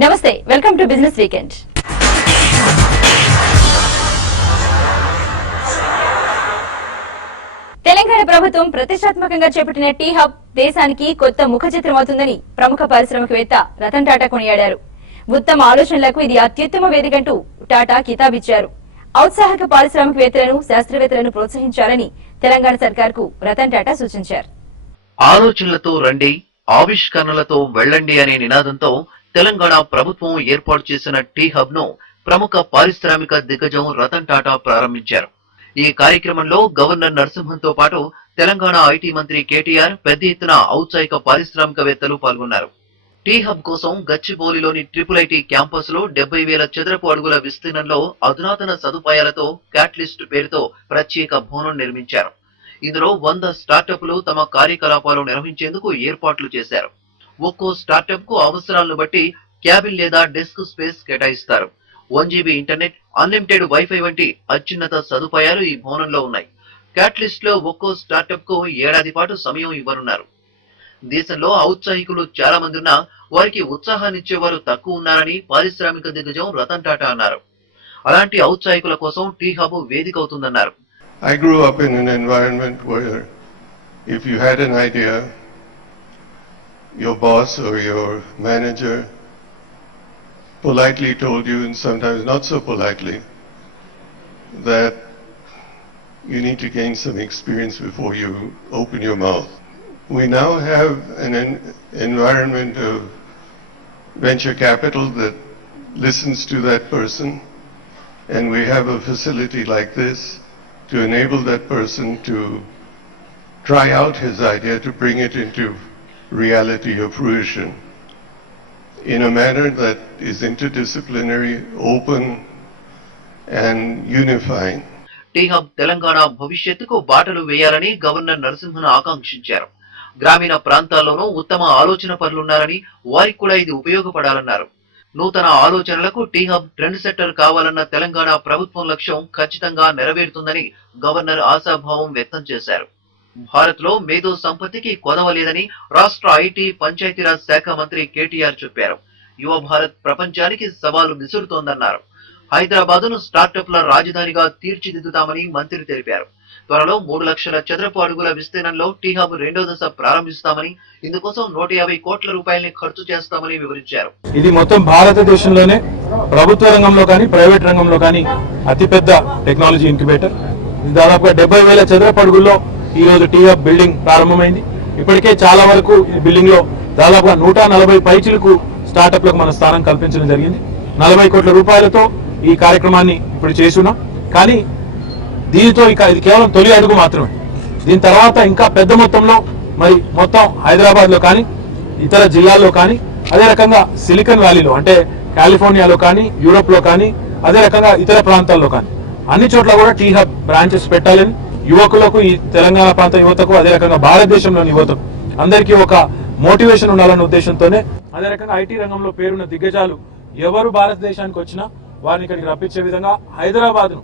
నమస్తే, welcome to business weekend. Telangana ప్రభుత్వం ప్రతిష్టాత్మకంగా చేపట్టిన టీ హబ్ దేశానికి కొత్త ముఖ చిత్రం అవుతుందని ప్రముఖ పారిశ్రామికవేత్త రతన్ టాటా కొనియాడారు. ఉత్తమ ఆలోచనలకు ఇది అత్యుత్తమ వేదికంటూ టాటా కితాబిచ్చారు. ఔత్సాహిక పారిశ్రామికవేత్తలను, శాస్త్రవేత్తలను ప్రోత్సహించాలని తెలంగాణ సర్కార్కు రతన్ టాటా సూచించారు. ఆలోచనలతో రండి, ఆవిష్కరణలతో వెళ్లండి అనే నినాదంతో తెలంగాణ ప్రభుత్వం ఏర్పాటు చేసిన టీ హబ్ ను ప్రముఖ పారిశ్రామిక దిగ్గజం రతన్ టాటా ప్రారంభించారు. ఈ కార్యక్రమంలో గవర్నర్ నరసింహన్తో పాటు తెలంగాణ ఐటీ మంత్రి కేటీఆర్, పెద్ద ఎత్తున ఔత్సాహిక పారిశ్రామికవేత్తలు పాల్గొన్నారు. టీ హబ్ కోసం గచ్చిబౌలిలోని ఐఐటి క్యాంపస్ లో 70,000 చదరపు అడుగుల విస్తీర్ణంలో అధునాతన సదుపాయాలతో క్యాటలిస్ట్ పేరుతో ప్రత్యేక భవనం నిర్మించారు. ఇందులో 100 స్టార్టప్లు తమ కార్యకలాపాలు నిర్వహించేందుకు ఏర్పాట్లు చేశారు. ఒక్కో స్టార్టప్ కు అవసరాలను బట్టి క్యాబిన్ లేదా డెస్క్ స్పేస్ కేటాయిస్తారు. 1 GB ఇంటర్నెట్, అన్లిమిటెడ్ వైఫై వంటి అత్యున్నత సదుపాయాలు ఈ భవనంలో ఉన్నాయి. క్యాటలిస్ట్ లో ఒక్కో స్టార్టప్ కు ఏడాది పాటు సమయం ఇవ్వనున్నారు. దేశంలో ఔత్సాహికులు చాలా మంది ఉన్నా వారికి ఉత్సాహాన్నిచ్చేవారు తక్కువ ఉన్నారని పారిశ్రామిక దిగ్గజం రతన్ టాటా అన్నారు. అలాంటి ఔత్సాహికుల కోసం టీ హబ్ వేదిక అవుతుందన్నారు. I grew up in an environment where if you had an idea, your boss or your manager politely told you, and sometimes not so politely, that you need to gain some experience before you open your mouth. We now have an environment of venture capital that listens to that person, and we have a facility like this to enable that person to try out his idea, to bring it into reality or fruition in a manner that is interdisciplinary, open and unifying. T hub Telangana భవిష్యత్తుకు బాటలు వేయాలని governor Narasimhan ఆకాంక్షించారు. గ్రామీణ ప్రాంతాల్లోనూ ఉత్తమ ఆలోచన పరులున్నారని, వారికి కూడా ఇది ఉపయోగపడాలన్నారు. నూతన ఆలోచనలకు టీ హబ్ ట్రెండ్ సెట్టర్ కావాలన్న తెలంగాణ ప్రభుత్వం లక్ష్యం ఖచ్చితంగా నెరవేరుతుందని గవర్నర్ ఆశాభావం వ్యక్తం చేశారు. భారత్ లో మేధో సంపత్తికి కొదవ లేదని రాష్ట్ర ఐటీ పంచాయతీరాజ్ శాఖ మంత్రి కేటీఆర్ చెప్పారు. యువ భారత్ ప్రపంచానికి సవాలు విసురుతోందన్నారు. హైదరాబాదును స్టార్టప్ల రాజధానిగా తీర్చిదిద్దుతామని మంత్రి తెలిపారు. త్వరలో 3 లక్షల చదరపు అడుగుల విస్తీర్ణంలో టీ హబ్ 2వ దశ ప్రారంభిస్తామని, ఇందుకోసం 150 కోట్ల రూపాయలని ఖర్చు చేస్తామని వివరించారు. ఇది మొత్తం భారతదేశంలోనే ప్రభుత్వ రంగంలో కానీ ప్రైవేట్ రంగంలో కానీ అతిపెద్ద టెక్నాలజీ ఇంక్యుబేటర్. దాదాపుగా 70,000 చదరపు అడుగుల్లో ఈ రోజు టీ హబ్ బిల్డింగ్ ప్రారంభమైంది. ఇప్పటికే చాలా వరకు ఈ బిల్డింగ్ లో దాదాపుగా 140 పైచిలకు స్టార్టప్లకు మన స్థానం కల్పించడం జరిగింది. 40 కోట్ల రూపాయలతో ఈ కార్యక్రమాన్ని ఇప్పుడు చేస్తున్నాం. కానీ దీనితో ఇది కేవలం తొలి అడుగు మాత్రమే. దీని తర్వాత ఇంకా పెద్ద మొత్తంలో మరి మొత్తం హైదరాబాద్ లో కానీ, ఇతర జిల్లాల్లో కానీ, అదే రకంగా సిలికాన్ వ్యాలీలో అంటే కాలిఫోర్నియాలో కానీ, యూరోప్ లో కానీ, అదే రకంగా ఇతర ప్రాంతాల్లో కానీ అన్ని చోట్ల కూడా టీ హబ్ బ్రాంచెస్ పెట్టాలని యువకులకు, ఈ తెలంగాణ ప్రాంత యువతకు, అదే రకంగా భారతదేశంలోని యువతకు అందరికీ ఒక మోటివేషన్ ఉండాలన్న ఉద్దేశంతోనే, అదే రకంగా ఐటీ రంగంలో పేరున్న దిగ్గజాలు ఎవరు భారతదేశానికి వచ్చినా వారిని ఇక్కడికి రప్పించే విధంగా హైదరాబాద్ ను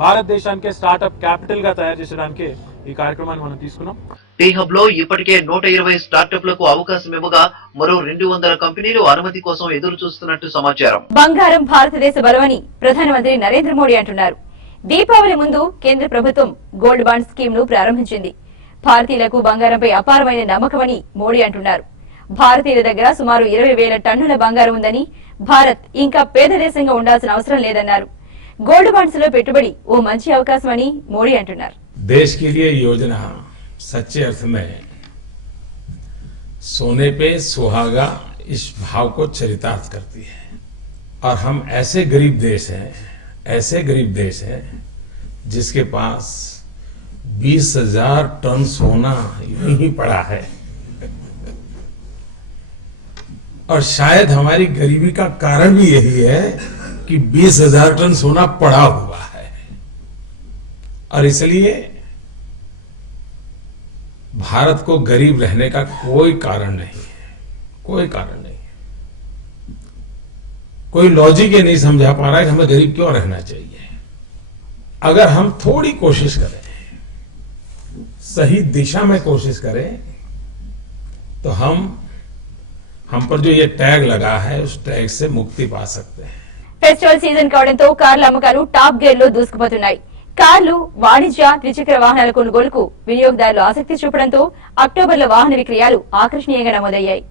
భారతదేశానికే స్టార్ట్అప్ క్యాపిటల్ గా తయారు చేసడానికి ఈ కార్యక్రమాన్ని మనం తీసుకున్నాం. టీ హబ్ లో ఇప్పటికే 120 స్టార్టప్లకు అవకాశం ఇవ్వగా మరో 200 కంపెనీలు అనుమతి కోసం ఎదురు చూస్తున్నట్టు సమాచారం. బంగారం భారతదేశ బలమని ప్రధానమంత్రి నరేంద్ర మోడీ అంటున్నారు. దీపావళి ముందు కేంద్ర ప్రభుత్వం గోల్డ్ బాండ్ స్కీమ్ ను ప్రారంభించింది. భారతీయులకు బంగారంపై అపారమైన నమ్మకమని మోడీ అంటున్నారు. భారతీయుల దగ్గర సుమారు 20,000 టన్నుల బంగారం ఉందని, భారత్ ఇంకా పేద దేశంగా ఉండాల్సిన అవసరం లేదన్నారు. గోల్డ్ బాండ్స్ లో పెట్టుబడి ఓ మంచి అవకాశమని మోడీ అంటున్నారు. देश के लिए योजना सच्चे अर्थ में सोने पे सुहागा इस भाव को चरितार्थ करती है. और हम ऐसे गरीब देश हैं जिसके पास 20,000 टन सोना यूं ही पड़ा है. और शायद हमारी गरीबी का कारण भी यही है कि 20,000 टन सोना पड़ा हुआ है. और इसलिए भारत को गरीब रहने का कोई कारण नहीं है, कोई लॉजिक ये नहीं समझा पा रहा है कि हमें गरीब क्यों रहना चाहिए. अगर हम थोड़ी कोशिश करें, सही दिशा में कोशिश करें, तो हम हम पर जो ये टैग लगा है उस टैग से मुक्ति पा सकते हैं। ఫెస్టివల్ సీజన్ కావడంతో కార్ల అమ్మకాలు టాప్ గేర్ లో దూసుకుపోతున్నాయి. కార్లు, వాణిజ్య, ద్విచక్ర వాహనాల కొనుగోలుకు వినియోగదారులు ఆసక్తి చూపడంతో అక్టోబర్లో వాహన విక్రయాలు ఆకర్షణీయంగా నమోదయ్యాయి.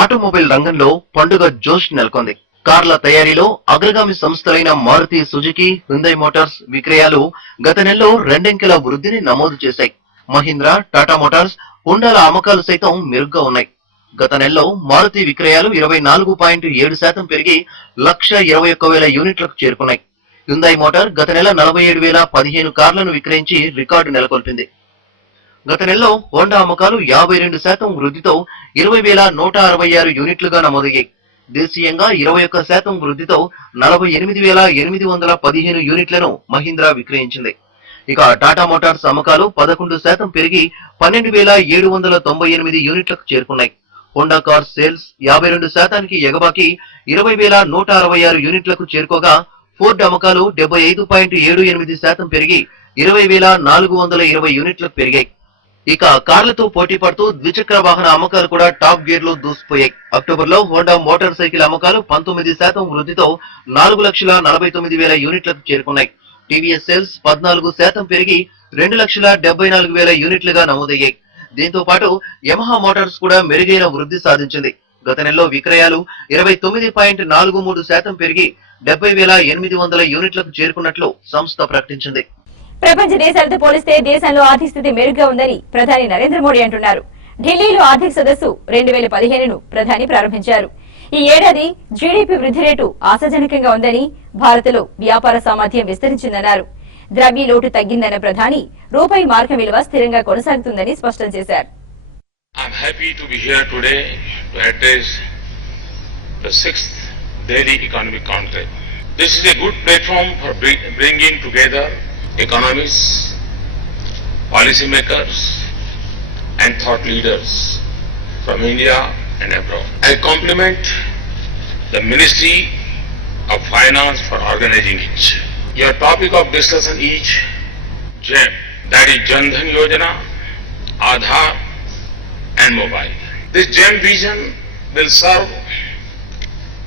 ఆటోమొబైల్ రంగంలో పండుగ జోష్ నెలకొంది. కార్ల తయారీలో అగ్రగామి సంస్థలైన మారుతి సుజుకి, హ్యుండై మోటార్స్ విక్రయాలు గత నెలలో రెండంకెల వృద్ధిని నమోదు చేశాయి. మహీంద్రా, టాటా మోటార్స్, హుండాల అమ్మకాలు సైతం మెరుగ్గా ఉన్నాయి. గత నెలలో మారుతి విక్రయాలు 24.7% పెరిగి 1,21,000 యూనిట్లకు చేరుకున్నాయి. హ్యుండై మోటార్ గత నెల 47,015 కార్లను విక్రయించి రికార్డు నెలకొల్పింది. గత నెలలో హోండా అమ్మకాలు 52% వృద్ధితో 20,166 యూనిట్లుగా నమోదయ్యాయి. దేశీయంగా 21% వృద్ధితో 48,815 యూనిట్లను మహీంద్రా విక్రయించింది. ఇక టాటా మోటార్స్ అమ్మకాలు 11% పెరిగి 12,798 యూనిట్లకు చేరుకున్నాయి. హోండా కార్ సేల్స్ 52% ఎగబాకి 20,166 యూనిట్లకు చేరుకోగా ఫోర్డ్ అమ్మకాలు 75.78% పెరిగి 20,420 యూనిట్లకు పెరిగాయి. ఇక కార్లతో పోటీ పడుతూ ద్విచక్ర వాహన అమ్మకాలు కూడా టాప్ గేర్ లో దూసుకుపోయాయి. అక్టోబర్ లో హోండా మోటార్ సైకిల్ అమ్మకాలు 19% వృద్ధితో 4,49,000 యూనిట్లకు చేరుకున్నాయి. టీవీఎస్ సేల్స్ 14% పెరిగి 2,74,000 యూనిట్లుగా నమోదయ్యాయి. దీంతో పాటు యమహా మోటార్స్ కూడా మెరుగైన వృద్ధి సాధించింది. గత నెలలో విక్రయాలు 29.43% పెరిగి 70,800 యూనిట్లకు చేరుకున్నట్లు సంస్థ ప్రకటించింది. ప్రపంచ దేశాలతో పోలిస్తే దేశంలో ఆర్థిక స్థితి మెరుగ్గా ఉందని ప్రధాని నరేంద్ర మోడీ అంటున్నారు. ఢిల్లీలో ఆర్థిక సదస్సు 2015ను ప్రధాని ప్రారంభించారు. ఈ ఏడాది జీడీపీ వృద్ధి రేటు ఆశాజనకంగా ఉందని, భారత్లో వ్యాపార సామర్థ్యం విస్తరించిందన్నారు. ద్రవ్య లోటు తగ్గిందన్న ప్రధాని రూపాయి మార్గ విలువ స్థిరంగా కొనసాగుతుందని స్పష్టం చేశారు. I'm happy to be here today to address the 6th Delhi Economic Conclave. This is a good platform for bringing together economists, policymakers and thought leaders from India and abroad. I compliment the Ministry of Finance for organizing it. Your topic of discussion is GEM, that is Jan Dhan Yojana, Aadhaar and mobile. This GEM vision will serve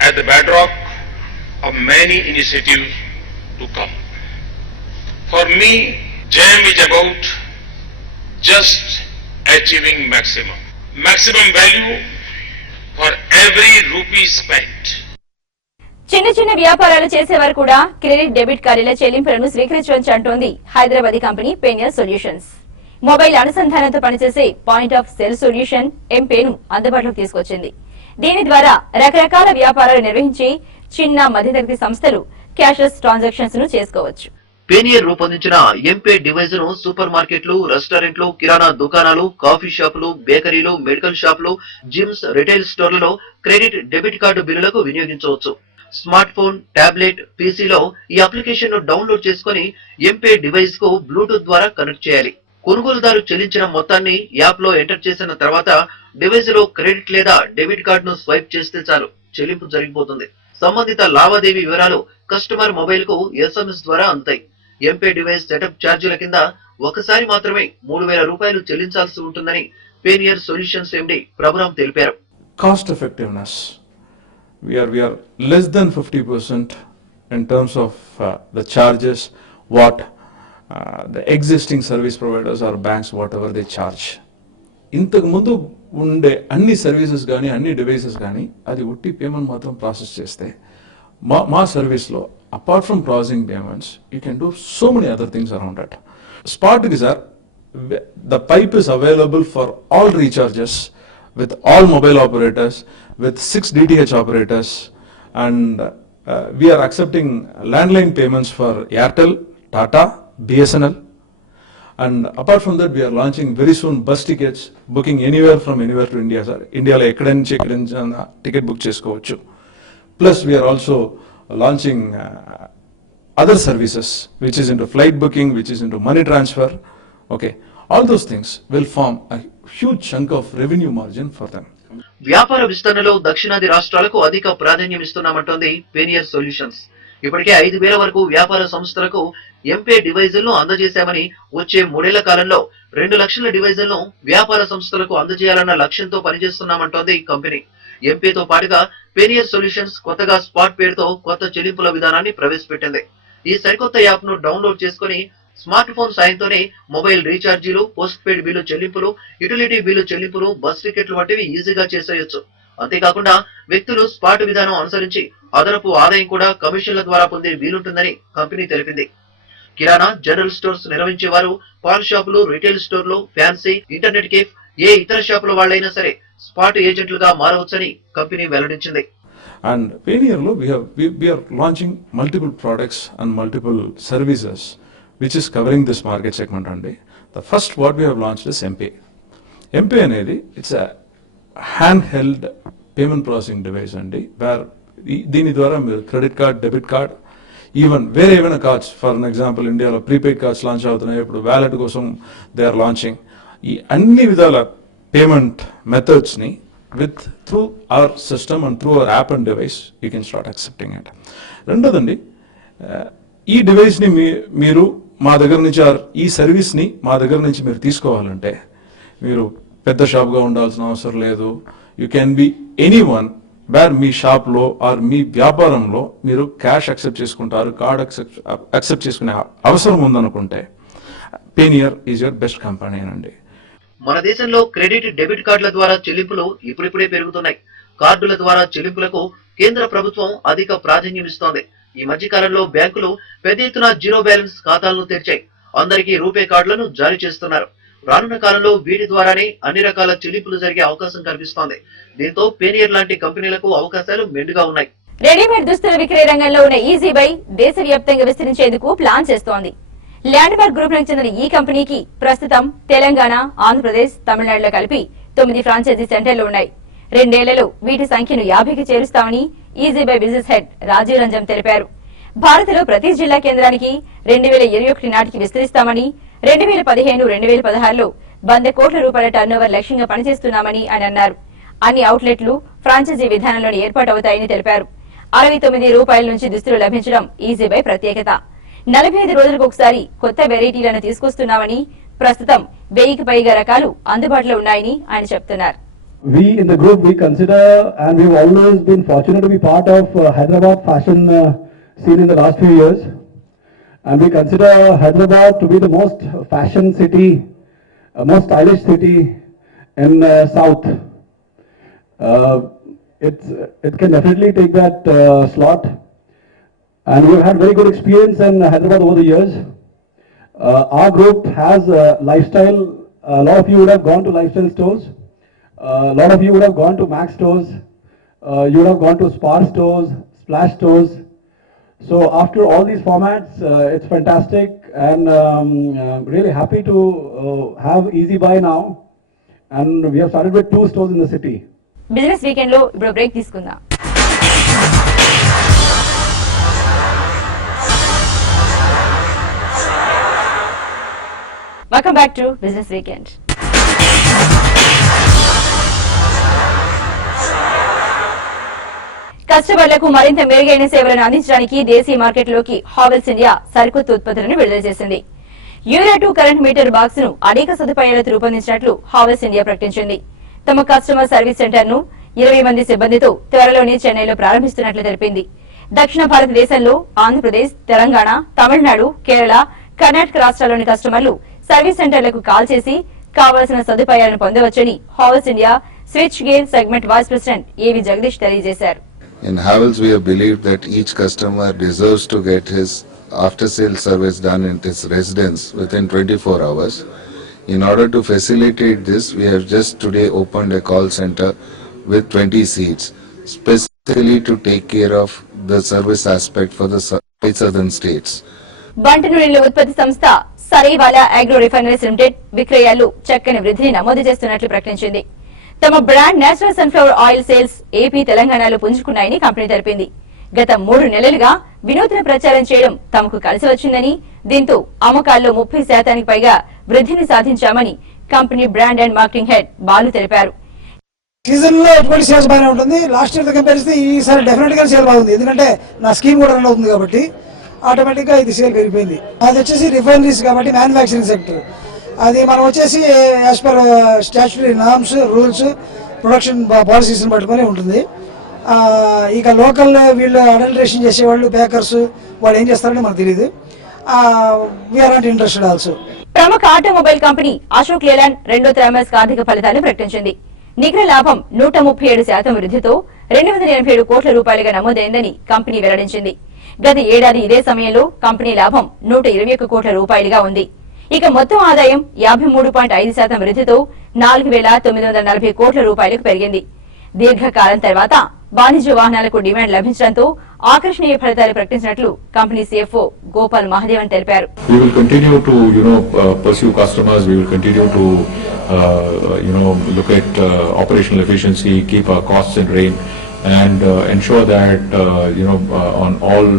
as the bedrock of many initiatives to come. For me, GEM is about just achieving maximum value for every rupee spent. చిన్న చిన్న వ్యాపారాలు చేసేవారు కూడా credit, debit కార్డుల చెల్లింపులను స్వీకరించవచ్చు అంటోంది Hyderabad company పేనియర్ solutions. Mobile అనుసంధానంతో పనిచేసే point of sale solution ఎంపేను అందుబాటులోకి తీసుకొచ్చింది. దీని ద్వారా రకరకాల వ్యాపారాలు నిర్వహించి చిన్న మధ్యతరగతి సంస్థలు క్యాష్లెస్ ట్రాన్సాక్షన్స్ ను చేసుకోవచ్చు. పేనియర్ రూపొందించిన ఎంపే డివైజ్ ను సూపర్ మార్కెట్లు, రెస్టారెంట్లు, కిరాణా దుకాణాలు, కాఫీ షాపులు, బేకరీలు, మెడికల్ షాపులు, జిమ్స్, రిటైల్ స్టోర్లలో క్రెడిట్, డెబిట్ కార్డు బిల్లులకు వినియోగించవచ్చు. స్మార్ట్ ఫోన్, టాబ్లెట్, పీసీలో ఈ అప్లికేషన్ ను డౌన్లోడ్ చేసుకుని ఎంపే డివైస్ కు బ్లూటూత్ ద్వారా కనెక్ట్ చేయాలి. కొనుగోలుదారు చెల్లించిన మొత్తాన్ని యాప్ లో ఎంటర్ చేసిన తర్వాత డివైస్ లో క్రెడిట్ లేదా డెబిట్ కార్డును స్వైప్ చేస్తే చాలు, చెల్లింపు జరిగిపోతుంది. సంబంధిత లావాదేవీ వివరాలు కస్టమర్ మొబైల్ కు SMS ద్వారా అందుతాయి. ఎంపే డివైస్ సెటప్ ఛార్జీల కింద ఒకసారి మాత్రమే 3,000 రూపాయలు చెల్లించాల్సి ఉంటుందని పేనియర్ సొల్యూషన్స్ ఎండి ప్రభురామ్ తెలిపారు. Cost effectiveness. We are less than 50% in terms of the charges what the existing service providers or banks whatever they charge. ఇంతకు ముందు ఉండే అన్ని సర్వీసెస్ కానీ అన్ని డివైసెస్ కానీ అది ఒట్టి పేమెంట్ మాత్రం ప్రాసెస్ చేస్తే మా సర్వీస్లో apart from processing payments you can do so many other things around that. స్పాట్కి sir the pipe is available for all recharges with all mobile operators, with 6 DTH operators, and we are accepting landline payments for Airtel, Tata, BSNL, and apart from that we are launching very soon bus tickets, booking anywhere from anywhere to India, sir. India lo ekkada nunchi ticket book chesukovachu. Plus we are also launching other services which is into flight booking, which is into money transfer. Okay, all those things will form a huge chunk of revenue margin for them. వ్యాపార విస్తరణలో దక్షిణాది రాష్ట్రాలకు అధిక ప్రాధాన్యం ఇస్తున్నామంటోంది పేనియర్ solutions. ఇప్పటికే 5,000 వరకు వ్యాపార సంస్థలకు ఎంపే డివైజులను అందజేశామని, వచ్చే 3 ఏళ్ల కాలంలో 2 లక్షల డివైజులను వ్యాపార సంస్థలకు అందజేయాలన్న లక్ష్యంతో పనిచేస్తున్నామంటోంది కంపెనీ. ఎంపీతో పాటుగా పేనియర్ సొల్యూషన్స్ కొత్తగా స్పాట్ పేరుతో కొత్త చెల్లింపుల విధానాన్ని ప్రవేశపెట్టింది. ఈ సరికొత్త యాప్ ను డౌన్లోడ్ చేసుకుని స్మార్ట్ ఫోన్ సాయంతోనే మొబైల్ రీఛార్జీలు, పోస్ట్ పెయిడ్ బిల్లు చెల్లింపులు, యుటిలిటీ బిల్లు చెల్లింపులు, బస్ టికెట్లు వంటివి ఈజీగా చేసేయొచ్చు. అంతేకాకుండా వ్యక్తులు స్పాట్ విధానం అనుసరించి అదనపు ఆదాయం కూడా కమిషన్ల ద్వారా పొందే వీలుంటుందని కంపెనీ తెలిపింది. కిరాణా, జనరల్ స్టోర్స్ నిర్వహించేవారు, పాన్ షాపులు, రిటైల్ స్టోర్లు, ఫ్యాన్సీ, ఇంటర్నెట్ కేఫ్, ఏ ఇతర షాపుల వాళ్ళైనా సరే స్పాట్ ఏజెంట్లుగా మారవచ్చని కంపెనీ వెల్లడించింది. And Payoneer lo we are launching multiple products and multiple services which is covering this market segment andi. The first what we have launched is MPay. MPay anedi it's a handheld payment processing device andi where దీని ద్వారా మీరు credit card, debit card, even వేరే ఏమైనా cards, for example ఇండియాలో prepaid cards launch అవుతున్నాయి, ఇప్పుడు wallet కోసం they are launching. ఈ అన్ని విధాల payment మెథడ్స్ని with through our system and through our app and device you can start accepting it. రెండోదండి, ఈ డివైస్ని మీరు మా దగ్గర నుంచి ఈ సర్వీస్ని మా దగ్గర నుంచి మీరు తీసుకోవాలంటే మీరు పెద్ద షాప్గా ఉండాల్సిన అవసరం లేదు. You can be anyone where మీ షాప్లో ఆర్ మీ వ్యాపారంలో మీరు క్యాష్ యాక్సెప్ట్ చేసుకుంటారు, కార్డ్ యాక్సెప్ట్ చేసుకునే అవసరం ఉందనుకుంటే Paynear is your best company అండి. మన దేశంలో క్రెడిట్, డెబిట్ కార్డుల ద్వారా చెల్లింపులు ఇప్పుడిప్పుడే పెరుగుతున్నాయి. కార్డుల ద్వారా చెల్లింపులకు కేంద్ర ప్రభుత్వం అధిక ప్రాధాన్యం ఇస్తోంది. ఈ మధ్య కాలంలో బ్యాంకులు పెద్ద ఎత్తున జీరో బ్యాలెన్స్ ఖాతాలను తెరిచాయి. అందరికీ రూపే కార్డులను జారీ చేస్తున్నారు. రానున్న కాలంలో వీటి ద్వారానే అన్ని రకాల చెల్లింపులు జరిగే అవకాశం కనిపిస్తోంది. దీంతో పేనియర్ లాంటి కంపెనీలకు అవకాశాలు మెండుగా ఉన్నాయి. రెడీమేడ్ దుస్తుల విక్రయ రంగంలో ఉన్న ఈజీ బై దేశవ్యాప్తంగా విస్తరించేందుకు ప్లాన్ చేస్తోంది. ల్యాండ్ మార్క్ గ్రూప్ కు చెందిన ఈ కంపెనీకి ప్రస్తుతం తెలంగాణ, ఆంధ్రప్రదేశ్, తమిళనాడులో కలిపి 9 ఫ్రాంచైజీ సెంటర్లు ఉన్నాయి. 2 ఏళ్లలో వీటి సంఖ్యను 50కి చేరుస్తామని Easy Buy business head Rajiv Ranjan తెలిపారు. భారత్లో ప్రతి జిల్లా కేంద్రానికి 2021 నాటికి విస్తరిస్తామని, 2015-2016లో 100 కోట్ల రూపాయల టర్నోవర్ లక్ష్యంగా పనిచేస్తున్నామని ఆయన అన్నారు. అన్ని అవుట్లెట్లు ఫ్రాంచైజీ విధానంలో ఏర్పాటవుతాయని తెలిపారు. 69 రూపాయల నుంచి దుస్తులు లభించడం ఈజీ బై ప్రత్యేకత. 45 రోజులకు ఒకసారి కొత్త వెరైటీలను తీసుకొస్తున్నామని, ప్రస్తుతం 1000కి పైగా రకాలు అందుబాటులో ఉన్నాయని ఆయన చెప్తున్నారు. We in the group, we consider, and we've always been fortunate to be part of Hyderabad fashion scene in the last few years, and we consider Hyderabad to be the most fashion city, most stylish city in South. It can definitely take that slot. And we've had very good experience in Hyderabad over the years. Our group has lifestyle. A lot of you would have gone to lifestyle stores. A lot of you would have gone to Max stores. You would have gone to Spar stores, Splash stores. So after all these formats, it's fantastic, and really happy to have Easy Buy now. And we have started with 2 stores in the city. Business weekend లో ఇప్పుడు break తీసుకుందాం. Welcome back to Business Weekend. కస్టమర్లకు మరింత మెరుగైన సేవలను అందించడానికి దేశీయ మార్కెట్లోకి హావెల్స్ ఇండియా సరికొత్త ఉత్పత్తులను విడుదల చేసింది. యూరియా 2 కరెంట్ మీటర్ బాక్స్ ను అనేక సదుపాయాలతో రూపొందించినట్లు హావెల్స్ ఇండియా ప్రకటించింది. తమ కస్టమర్ సర్వీస్ సెంటర్ ను 20 మంది సిబ్బందితో త్వరలోనే చెన్నైలో ప్రారంభిస్తున్నట్లు తెలిపింది. దక్షిణ భారతదేశంలో ఆంధ్రప్రదేశ్, తెలంగాణ, తమిళనాడు, కేరళ, కర్ణాటక రాష్ట్రాల్లోని కస్టమర్లు సర్వీస్ సెంటర్లకు కాల్ చేసి కావాల్సిన సదుపాయాలను పొందవచ్చని Havells India switch gear segment vice president A V Jagadish తెలియజేశారు. In Havells, we have believed that each customer deserves to get his after-sales service done in his residence within 24 hours. In order to facilitate this, we have just today opened a call center with 20 seats, specifically to take care of the service aspect for the southern states. బంట నూనెల ఉత్పత్తి సంస్థ సరైవాలా agro refineries limited విక్రయాలు చక్కని వృద్ధిని నమోదు చేస్తున్నట్లు ప్రకటించింది. తమ brand natural sunflower oil sales AP, తెలంగాణలో పుంజుకున్నాయని కంపెనీ తెలిపింది. గత 3 నెలలుగా వినూత్న ప్రచారం చేయడం తమకు కలిసి వచ్చిందని, దీంతో అమ్మకాల్లో 30% పైగా వృద్ధిని సాధించామని company brand and marketing head Balu తెలిపారు. సీజన్ లో ఎటువంటి సేల్స్ బాగానే ఉంటుంది. లాస్ట్ ఇయర్ తో కంపేర్ చేస్తే ఈసారి డెఫినెట్ గా సేల్ బాగుంది. ఎందుకంటే నా స్కీమ్ కూడా రన్ అవుతుంది కాబట్టి ఆటోమేటిక్ గా ఇది సేల్ పెరిగిపోయింది. అది వచ్చేసి రిఫైనరీస్ కాబట్టి మ్యానుఫ్యాక్చరింగ్ సెక్టర్. అది మనం వచ్చేసి as per statutory norms, rules production పాలసీస్ని పట్టుకొని ఉంటుంది. ఇక లోకల్ వీళ్ళు అడల్ట్రేషన్ చేసేవాళ్ళు బేకర్స్ వాళ్ళు ఏం చేస్తారని మనకు తెలియదు. We're not interested also. ప్రముఖ ఆటోమొబైల్ కంపెనీ అశోక్ లేలాండ్ రెండో త్రైమాసిక ఆర్థిక ఫలితాలు ప్రకటించింది. నికర లాభం 137% వృద్ధితో 287 కోట్ల రూపాయలుగా నమోదైందని కంపెనీ వెల్లడించింది. గత ఏడాది ఇదే సమయంలో కంపెనీ లాభం 121 కోట్ల రూపాయలుగా ఉంది. ఇక మొత్తం ఆదాయం 53.5% వృద్ధితో 4,940 కోట్ల రూపాయలకు పెరిగింది. దీర్ఘకాలం తర్వాత వాణిజ్య వాహనాలకు డిమాండ్ లభించడంతో ఆకర్షణీయ ఫలితాలు ప్రకటించినట్లు కంపెనీ CFO గోపాల్ మహదేవన్ తెలిపారు. We will continue to pursue customers. We will continue to look at operational efficiency, keep our costs in rein, and ensure that on all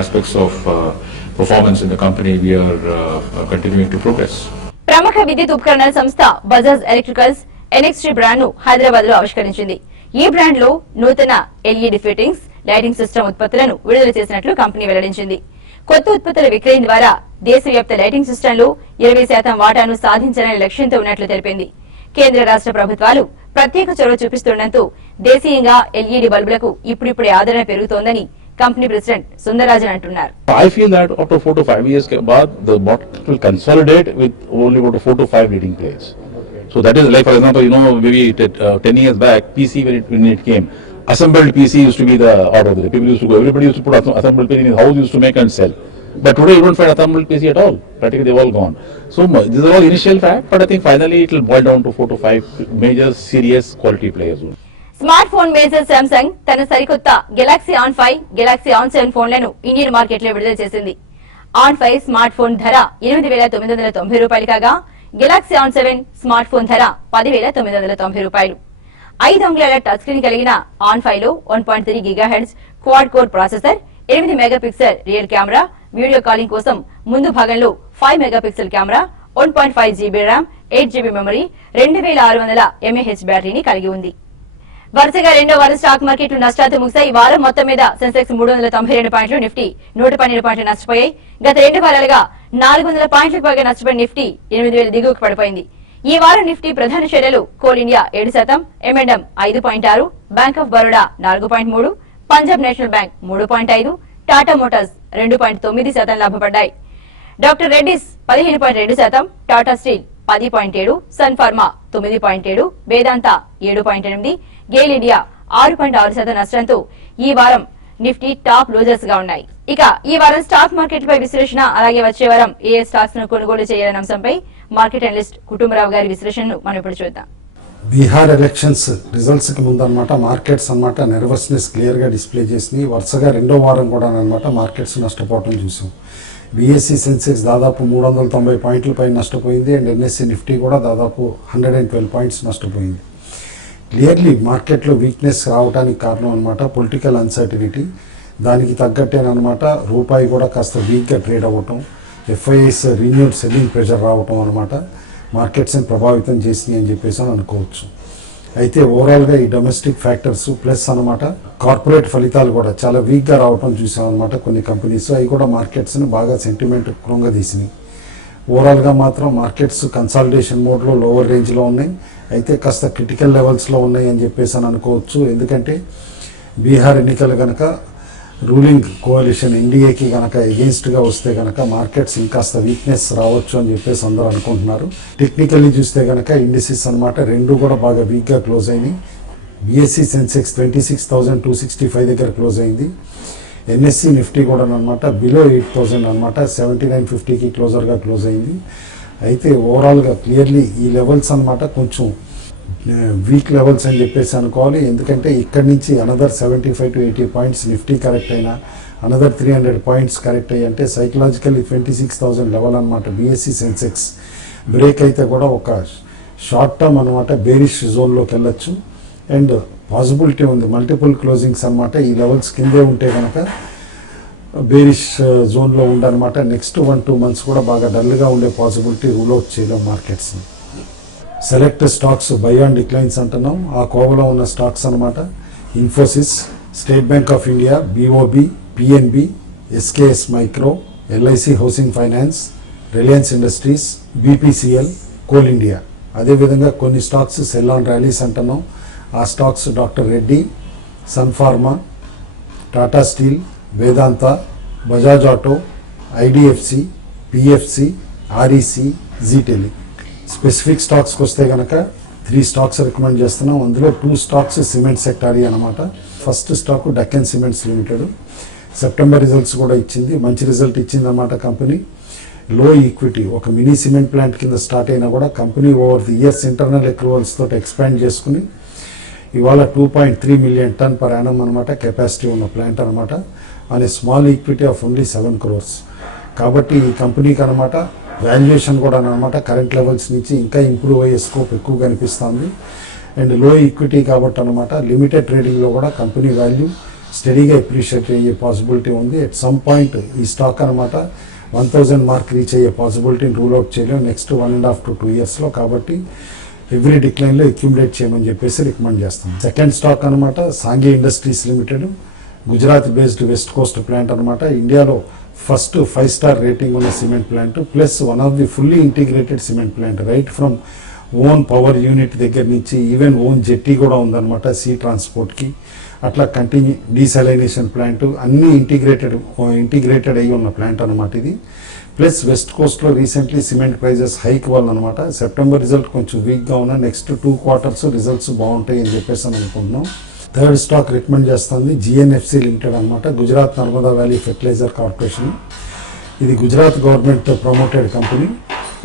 aspects of performance in the company we are continuing to progress. ప్రముఖ విద్యుత్ ఉపకరణాల సంస్థ Bajaj electricals NXT brand ను హైదరాబాద్ లో ఆవిష్కరించింది. ఈ brand లో నూతన LED fittings, lighting system ఉత్పత్తులను విడుదల చేసినట్లు కంపెనీ వెల్లడించింది. కొత్త ఉత్పత్తుల విక్రయం ద్వారా దేశవ్యాప్త లైటింగ్ సిస్టంలో 20% వాటాను సాధించాలనే లక్ష్యంతో ఉన్నట్లు తెలిపింది. కేంద్ర రాష్ట్ర ప్రభుత్వాలు ప్రత్యేక చొరవ చూపిస్తుండటంతో దేశీయంగా LED బల్బులకు ఇప్పుడిప్పుడే ఆదరణ పెరుగుతోందని కంపెనీ ప్రెసిడెంట్ సుందరరాజన్ అంటున్నారు. I feel that after 4 to 5 years the market will consolidate with only about 4 to 5 leading players. So that is like, for example, maybe 10 years back, PC when it came, assembled PC used to be the order. People used to go, everybody used to put assembled PC in his house, used to make and sell. But today you don't find assembled PC at all. Practically they've all gone. So this is all initial fact, but I think finally it will boil down to 4 to 5 major serious quality players. Smart phone major Samsung తన సరికొత్త Galaxy on 5, Galaxy on 7 ఫోన్లను Indian market లో విడుదల చేసింది. On 5 smart phone ధర 8,990 రూపాయలు కాగా Galaxy on 7 smart phone ధర 10,990 రూపాయలు. 5 అంగుళాల టచ్ స్క్రీన్ కలిగిన ఆన్ 5 లో 1.3 GHz quad core processor, 8 megapixel rear camera, video calling కోసం ముందు భాగంలో 5 megapixel camera, 1.5 GB RAM, 8 GB memory, 2600 mAh బ్యాటరీని కలిగి ఉంది. వరుసగా రెండో వారం స్టాక్ మార్కెట్లు నష్టాలతో ముగిశాయి. ఈ వారం మొత్తం మీద సెన్సెక్స్ 392 పాయింట్లు, నిఫ్టీ 112 పాయింట్లు నష్టపోయాయి. గత 2 వారాలుగా 400 పాయింట్లకు పైగా నష్టపోయిన నిఫ్టీ 8,000 దిగువకు పడిపోయింది. ఈ వారం నిఫ్టీ ప్రధాన షేర్లలో Coal India 7%, M&M 5.6, Bank of Baroda 4.3, Punjab National Bank 3.5, Tata Motors 2.9% లాభపడ్డాయి. Doctor Reddy's 15.2%, Tata Steel 10.7, Sun Pharma 9.7, Vedanta 7.8, GAIL India 6.6% నష్టంతో ఈ వారం నిఫ్టీ టాప్ లూజర్స్ గా ఉన్నాయి. ఇక ఈ వారం స్టాక్ మార్కెట్లపై విశ్లేషణ, అలాగే వచ్చే వారం ఏ స్టాక్స్ ను కొనుగోలు చేయాలనే అంశంపై మార్కెట్ అనలిస్ట్ కుటుంబరావు గారి విశ్లేషణను మనం ఇప్పుడు చూద్దాం. బీహార్ ఎలక్షన్స్ రిజల్ట్స్ కి ముందు అనమాట మార్కెట్స్ అనమాట నెర్వస్నెస్ క్లియర్ గా డిస్ప్లే చేసినాయి. వరుసగా రెండో వారం కూడా అనమాట మార్కెట్స్ నష్టపోవడం చూసాం. BSE సెన్సెక్స్ దాదాపు 390 పాయింట్ల పై నష్టపోయింది. అండ్ NSE నిఫ్టీ కూడా దాదాపు 112 పాయింట్స్ నష్టపోయింది. క్లియర్లీ మార్కెట్లో వీక్నెస్ రావడానికి కారణం అనమాట పొలిటికల్ అన్సర్టినిటీ. దానికి తగ్గట్టేనమాట రూపాయి కూడా కాస్త వీక్గా ట్రేడ్ అవ్వటం, FIIs రీన్యూడ్ సెల్లింగ్ ప్రెషర్ రావటం అనమాట మార్కెట్స్ని ప్రభావితం చేసినాయి అని చెప్పేసి అని అనుకోవచ్చు. అయితే ఓవరాల్గా ఈ డొమెస్టిక్ ఫ్యాక్టర్స్ ప్లస్ అనమాట కార్పొరేట్ ఫలితాలు కూడా చాలా వీక్గా రావటం చూసామన్నమాట కొన్ని కంపెనీస్. అవి కూడా మార్కెట్స్ని బాగా సెంటిమెంట్ కృంగదీసినాయి. ఓవరాల్గా మాత్రం మార్కెట్స్ కన్సాలిడేషన్ మోడ్లో లోవర్ రేంజ్లో ఉన్నాయి. అయితే కాస్త క్రిటికల్ లెవెల్స్లో ఉన్నాయి అని చెప్పేసి అని అనుకోవచ్చు. ఎందుకంటే బీహార్ ఎన్నికలు కనుక రూలింగ్ కోalition ఎన్డీఏకి కనుక ఎగెయిన్స్ట్గా వస్తే కనుక మార్కెట్స్ ఇంకాస్త వీక్నెస్ రావచ్చు అని చెప్పేసి అందరూ అనుకుంటున్నారు. టెక్నికల్లీ చూస్తే కనుక ఇండిసెస్ అనమాట రెండు కూడా బాగా వీక్గా క్లోజ్ అయినాయి. BSE సెన్సెక్స్ 26,265 దగ్గర క్లోజ్ అయింది. NSE నిఫ్టీ కూడా అనమాట బిలో 8,000 అనమాట 7950కి క్లోజర్గా క్లోజ్ అయింది. అయితే ఓవరాల్గా క్లియర్లీ ఈ లెవెల్స్ అనమాట కొంచెం వీక్ లెవెల్స్ అని చెప్పేసి అనుకోవాలి. ఎందుకంటే ఇక్కడి నుంచి another 75 to 80 points Nifty correct అయినా, అనదర్ 300 పాయింట్స్ కరెక్ట్ అయ్యి అంటే సైకలాజికల్లీ 26,000 లెవెల్ అనమాట BSE సెన్సెక్స్ బ్రేక్ అయితే కూడా ఒక షార్ట్ టర్మ్ అనమాట బేరిష్ జోన్లోకి వెళ్ళొచ్చు. అండ్ పాసిబిలిటీ ఉంది మల్టిపుల్ క్లోజింగ్స్ అనమాట ఈ లెవెల్స్ కిందే ఉంటే కనుక బేరిష్ జోన్లో ఉండనమాట. నెక్స్ట్ 1-2 months కూడా బాగా డల్గా ఉండే పాసిబిలిటీ రూల్ అవుట్ చేయలేం మార్కెట్స్ని. Select stocks buy on declines అంటున్నాం. ఆ కోవలో ఉన్న స్టాక్స్ అనమాట Infosys, State Bank of India, BOB, PNB, SKS Micro, LIC Housing Finance, Reliance Industries, BPCL, Coal India. అదేవిధంగా కొన్ని స్టాక్స్ సెల్ ఆన్ ర్యాలీస్ అంటున్నాం. ఆ stocks doctor Reddy, Sun Pharma, Tata Steel, Vedanta, Bajaj Auto, IDFC, PFC, REC, Zee Tele. Specific స్టాక్స్కి వస్తే కనుక 3 stocks recommend చేస్తున్నాం. అందులో 2 stocks cement సెక్టారీ అనమాట. First stock Deccan cements limited. September results కూడా ఇచ్చింది, మంచి రిజల్ట్ ఇచ్చింది అన్నమాట కంపెనీ. లో ఈక్విటీ, ఒక మినీ సిమెంట్ ప్లాంట్ కింద స్టార్ట్ అయినా కూడా company over the years internal accruals తోటి ఎక్స్పాండ్ చేసుకుని ఇవాళ 2.3 మిలియన్ టన్ పర్ యానం అనమాట కెపాసిటీ ఉన్న ప్లాంట్ అనమాట. అనే small equity of only 7 crores. కాబట్టి ఈ కంపెనీకి అనమాట వాల్యుయేషన్ కూడా అనమాట కరెంట్ లెవెల్స్ నుంచి ఇంకా ఇంప్రూవ్ అయ్యే స్కోప్ ఎక్కువ కనిపిస్తుంది. అండ్ లో ఈక్విటీ కాబట్టి అనమాట లిమిటెడ్ ట్రేడింగ్లో కూడా కంపెనీ వాల్యూ స్టడీగా అప్రిషియేట్ అయ్యే పాసిబిలిటీ ఉంది. ఎట్ సమ్ పాయింట్ ఈ స్టాక్ అనమాట 1000 మార్క్ రీచ్ అయ్యే పాసిబిలిటీని రూల్ అవుట్ చేయలేము నెక్స్ట్ 1.5 to 2 yearsలో. కాబట్టి ఎవ్రీ డిక్లైన్లో అక్యుములేట్ చేయమని చెప్పేసి రికమెండ్ చేస్తాం. సెకండ్ స్టాక్ అనమాట Sanghi Industries Limited, Gujarat based west coast plant అనమాట. ఇండియాలో ఫస్ట్ 5 star రేటింగ్ ఉన్న cement plant, plus one of the fully integrated cement plant. Right from own power unit దగ్గర నుంచి ఈవెన్ ఓన్ జెట్టి కూడా ఉందన్నమాట సీ ట్రాన్స్పోర్ట్కి. అట్లా కంటిన్యూ డీసలైనేషన్ ప్లాంట్ అన్నీ ఇంటిగ్రేటెడ్ అయ్యి ఉన్న ప్లాంట్ అనమాట ఇది. ప్లస్ వెస్ట్ కోస్ట్లో రీసెంట్లీ సిమెంట్ ప్రైజెస్ హైక్ వల్ల అనమాట సెప్టెంబర్ రిజల్ట్ కొంచెం వీక్గా ఉన్న నెక్స్ట్ 2 quarters రిజల్ట్స్ బాగుంటాయి అని చెప్పేసి అని అనుకుంటున్నాం. థర్డ్ స్టాక్ రికమెండ్ చేస్తుంది జిఎన్ఎఫ్సి లిమిటెడ్ అనమాట, Gujarat Narmada Valley Fertiliser Corporation. ఇది Gujarat government promoted company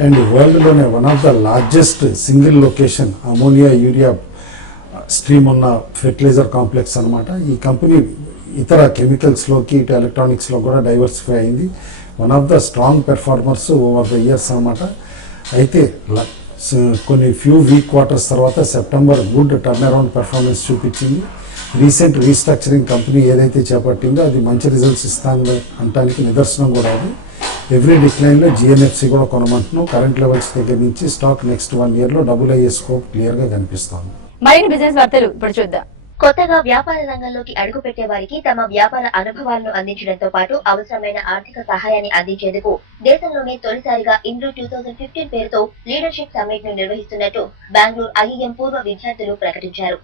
and వరల్డ్లోనే one of the largest single location ammonia urea stream ఉన్న ఫెర్టిలైజర్ కాంప్లెక్స్ అనమాట. ఈ కంపెనీ ఇతర కెమికల్స్లోకి ఇటు ఎలక్ట్రానిక్స్లో కూడా డైవర్సిఫై అయింది. One of the strong performers over the years అనమాట. అయితే కొన్ని ఫ్యూ వీక్ క్వార్టర్స్ తర్వాత September good turn around performance చూపించింది. రీసెంట్ రీస్ట్రక్చరింగ్ కంపెనీ ఏదైతే చేపట్టిందో అది మంచి రిజల్ట్స్ ఇస్తాను అనడానికి నిదర్శనం కూడా అది. ఎవ్రీ డిక్లైన్లో జిఎన్ఎఫ్సి కూడా కొనమంటున్నాం. కరెంట్ లెవెల్స్ దగ్గర నుంచి స్టాక్ నెక్స్ట్ 1 yearలో డబుల్ అయ్యే స్కోప్ క్లియర్గా కనిపిస్తుంది. మరిన్ని బిజినెస్ వార్తలు ఇప్పుడు చూద్దాం. కొత్తగా వ్యాపార రంగంలోకి అడుగుపెట్టే వారికి తమ వ్యాపార అనుభవాలను అందించడంతో పాటు అవసరమైన ఆర్థిక సహాయాన్ని అందించేందుకు దేశంలోనే తొలిసారిగా ఇండ్రూ 2015 పేరుతో లీడర్షిప్ సమ్మిట్ ను నిర్వహిస్తున్నట్టు బెంగళూరు ఐఐఎం పూర్వ విద్యార్థులు ప్రకటించారు.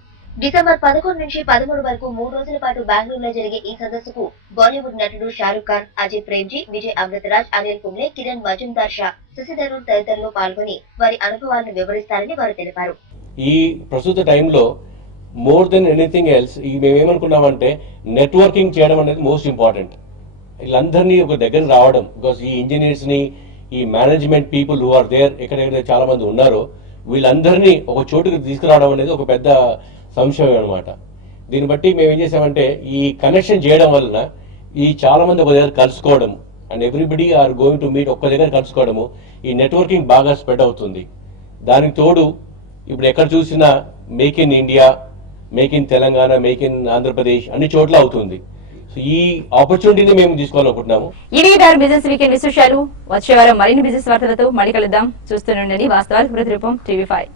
డిసెంబర్ 11 నుంచి 13 వరకు 3 రోజుల పాటు బెంగళూరులో జరిగే ఈ సదస్సుకు బాలీవుడ్ నటుడు షారూక్ ఖాన్, అజయ్ ప్రేమ్జీ, విజయ్ అమృతరాజ్, అనిల్ కుంబ్లే, కిరణ్ మజుందార్ షా, శశి థరూర్ తదితరులు పాల్గొని వారి అనుభవాలను వివరిస్తారని వారు తెలిపారు. ఈ ప్రస్తుత టైంలో మోర్ దెన్ ఎనీథింగ్ ఎల్స్ మేమేమనుకున్నామంటే నెట్వర్కింగ్ చేయడం అనేది మోస్ట్ ఇంపార్టెంట్. వీళ్ళందరినీ ఒక దగ్గర రావడం, బికాస్ ఈ ఇంజనీర్స్ ని, ఈ management people who are there ఎక్కడెక్కడ చాలా మంది ఉన్నారో వీళ్ళందరినీ ఒక చోటుకి తీసుకురావడం అనేది ఒక పెద్ద సంశయం అనమాట. దీన్ని బట్టి మేము ఏం చేసామంటే ఈ కనెక్షన్ చేయడం వలన ఈ చాలా మంది ఒక దగ్గర కలుసుకోవడం and everybody are going to meet ఒక్క దగ్గర కలుసుకోవడము, ఈ నెట్వర్కింగ్ బాగా స్ప్రెడ్ అవుతుంది. దానికి తోడు ఇప్పుడు ఎక్కడ చూసినా make in India, make in Telangana, make in Andhra Pradesh అన్ని చోట్ల అవుతుంది. సో ఈ ఆపర్చునిటీని మేము తీసుకోవాలనుకుంటున్నాము. ఇవి బిజినెస్ వీకెండ్ విశేషాలు. వచ్చే వారం మరిన్ని బిజినెస్ వార్తలతో మళ్ళీ కలుద్దాం. చూస్తూనే ఉండండి వాస్తవాలకు ప్రతిరూపం TV5.